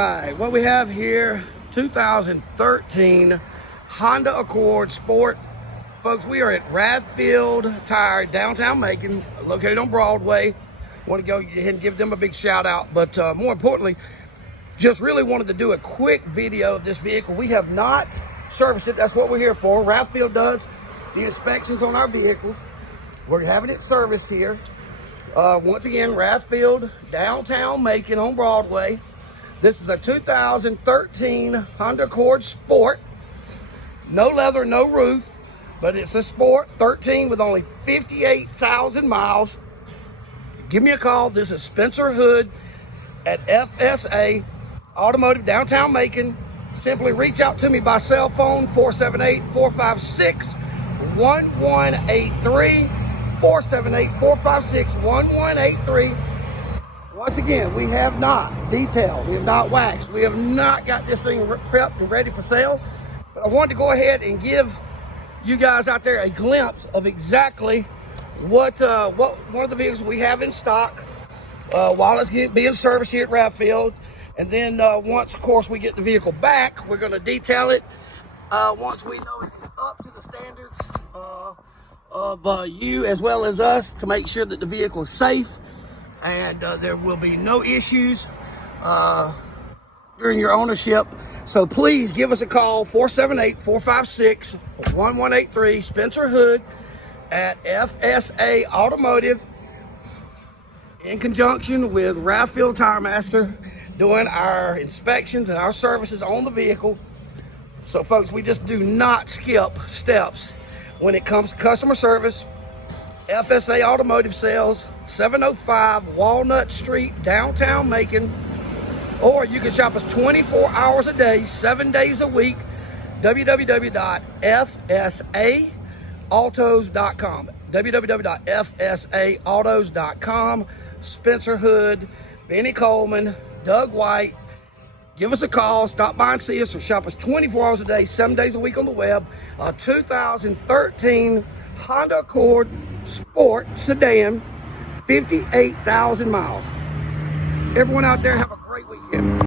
right, what we have here, 2013 Honda Accord Sport. Folks, we are at Radfield Tire, downtown Macon, located on Broadway. Want to go ahead and give them a big shout out, but more importantly, just really wanted to do a quick video of this vehicle. We have not serviced it. That's what we're here for. Radfield does the inspections on our vehicles. We're having it serviced here. Once again, Radfield, downtown Macon on Broadway. This is a 2013 Honda Accord Sport. No leather, no roof, but it's a Sport 13 with only 58,000 miles. Give me a call. This is Spencer Hood at FSA Automotive, downtown Macon. Simply reach out to me by cell phone, 478-456-1183. 478-456-1183. Once again, we have not detailed, we have not waxed, we have not got this thing prepped and ready for sale. But I wanted to go ahead and give you guys out there a glimpse of exactly what one of the vehicles we have in stock while it's being serviced here at Radfield. And then once, of course, we get the vehicle back, we're going to detail it once we know it's up to the standards of you as well as us, to make sure that the vehicle is safe and there will be no issues during your ownership. So please give us a call, 478-456-1183. Spencer Hood at FSA Automotive, in conjunction with Radfield Tire Master, doing our inspections and our services on the vehicle. So folks, we just do not skip steps when it comes to customer service. FSA Automotive Sales, 705 Walnut Street, downtown Macon. Or you can shop us 24 hours a day, 7 days a week. www.fsaautos.com. www.fsaautos.com. Spencer Hood, Benny Coleman, Doug White. Give us a call, stop by and see us, or shop us 24 hours a day, 7 days a week on the web. A 2013 Honda Accord Sport Sedan, 58,000 miles. Everyone out there, have a great weekend.